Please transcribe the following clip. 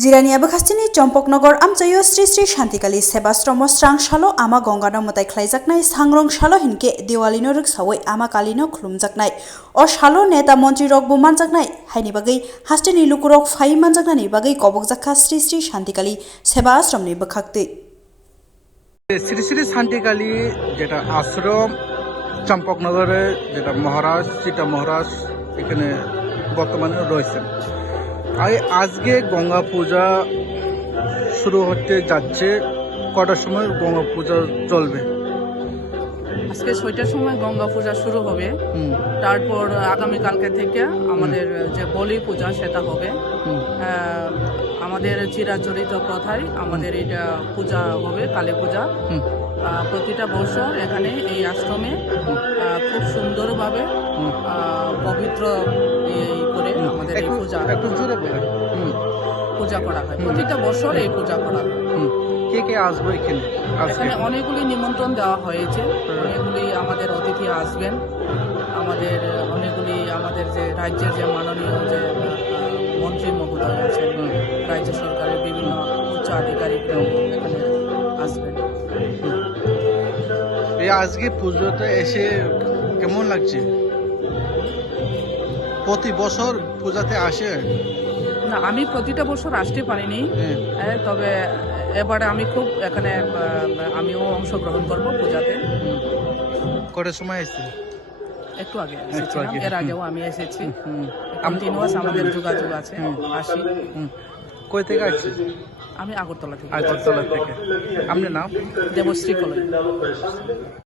जिरानिया बखास्तिनि चम्पकनगर आमचयो श्री श्री शान्तिकाली सेबाश्रम स्रांसालो आमा गंगानो मताय ख्लायजाकनाय सांग्रं सालो हिनके दिवालिनो रोगसावै आमा कालिनो खुलुमजाकनाय अ सालो नेता मन्त्रि रकबो मानजाकनाय हायनि बागै हास्तिनि लुकुरक फाइ मानजाकनायनि बागै कबकजाखा श्री श्री शान्तिकाली सेबाश्रमनि बखाक्ति শ্রী শ্রী শান্তিকালী যেটা আশ্রম চম্পকনগরে যেটা মহারাজ চিতা মহারাজ এখানে বর্তমানে রয়েছেন। আজকে গঙ্গা পূজা শুরু হতে যাচ্ছে। কটার সময় গঙ্গা পূজা চলবে? আজকে ৬টার সময় গঙ্গা পূজা শুরু হবে। তারপর আগামীকালকে থেকে আমাদের যে বলি পূজা সেটা হবে। আমাদের চিরাচরিত প্রথায় আমাদের এটা পূজা হবে, কালী পূজা। প্রতিটা বছর এখানে এই আশ্রমে খুব সুন্দরভাবে পবিত্র করে আমাদের এই পূজা করা হয়। প্রতিটা বছর এই পূজা করা হয়। কে কে আসবে এখানে? এখানে অনেকগুলি নিমন্ত্রণ দেওয়া হয়েছে, অনেকগুলি আমাদের অতিথি আসবেন। আমাদের যে রাজ্যের যে মাননীয় যে মন্ত্রী মহোদয় আছেন, রাজ্য সরকারের বিভিন্ন উচ্চ আধিকারিকরাও এখানে আসবেন। এই আজকে পুজোতে এসে কেমন লাগছে? প্রতি বছর পূজাতে আসে না, আমি প্রতিটা বছর আসতে পারিনি, তবে এবারে আমি খুব এখানে আমিও অংশগ্রহণ করব পূজাতে। কটার সময় এসেছে? একটু আগে এসেছিলাম, এর আগেও আমি এসেছি। কন্টিনিউয়াস আমাদের যোগাযোগ আছে, আসি। কই থেকে আসছি? আমি আগরতলা থেকে। আগরতলা থেকে। আপনার নাম? দেবশ্রী কলেজ।